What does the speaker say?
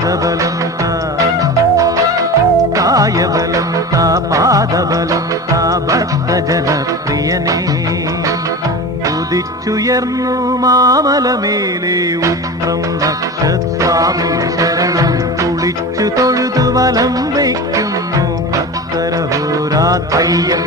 പാദബലം താ, കായബലം താ, പാദബലം താ ഭക്തജനപ്രിയനേ. ഉദിച്ചുയർന്നു മാമലമേലെ ഉത്രം നക്ഷസ്വാമി ശരണം. കുളിച്ചു തൊഴുതു വലം വയ്ക്കുന്നു ഭക്തരഹോരാത്രയ്യൻ